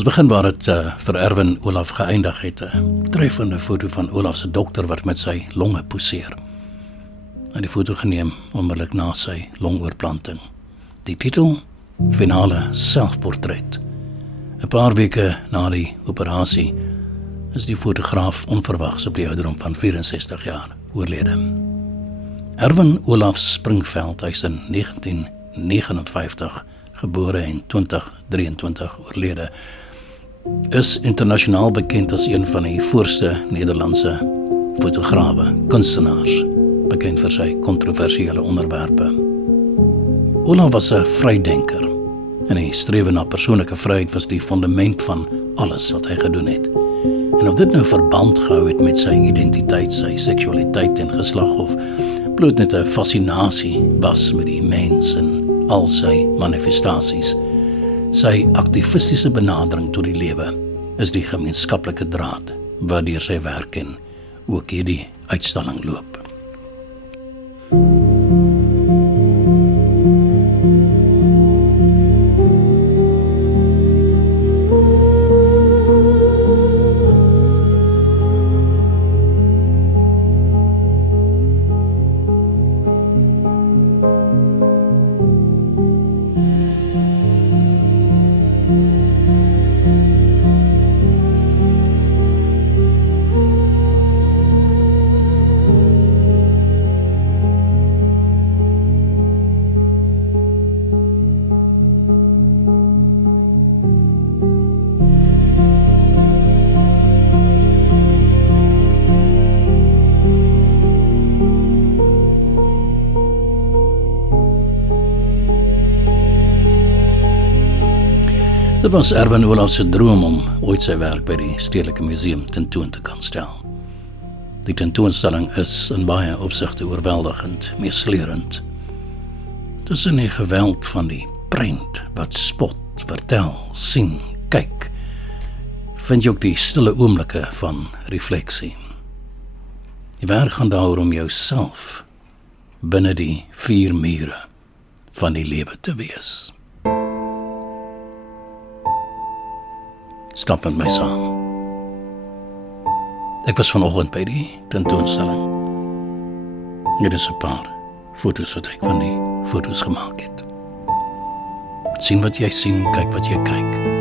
Ons begin waar het vir Erwin Olaf geëindig het. Treffende foto van Olaf se dokter wat met sy longe poseer. En die foto geneem onmiddellik na sy longoorplanting. Die titel, Finale selfportret. 'n Paar weke na die operasie is die fotograaf onverwags op die ouderdom van 64 jaar oorlede. Erwin Olaf Springveld, hy is in 1959 gebore en 2023 oorlede, is internasionaal bekend as een van die voorste Nederlandse fotograwe, kunstenaars, bekend vir sy kontroversiële onderwerpe. Olaf was 'n vrydenker en die strewe na persoonlike vryheid was die fundament van alles wat hy gedoen het. En of dit nou verband gehou het met sy identiteit, sy seksualiteit en geslag of bloot net 'n fascinasie was met die mens en al sy manifestasies, sy aktivistiese benadering tot die lewe is die gemeenskaplike draad waardeur sy werk en ook hierdie uitstalling loop. Dit was Erwin Olaf se droom om ooit sy werk by die Stedelike Museum tentoon te kan stel. Die tentoonstelling is in baie opsigte oorweldigend, meesleurend. Tussen die geweld van die prent wat spot, vertel, sien, kyk, vind jy ook die stille oomblikke van refleksie. Die werk gaan daaroor om jouself binne die 4 mure van die lewe te wees. Stap met my saam. Ek was vanoggend by die tentoonstelling. Dit is 'n paar foto's wat ek van die foto's gemaak het. Sien wat jy sien, kyk wat jy kyk.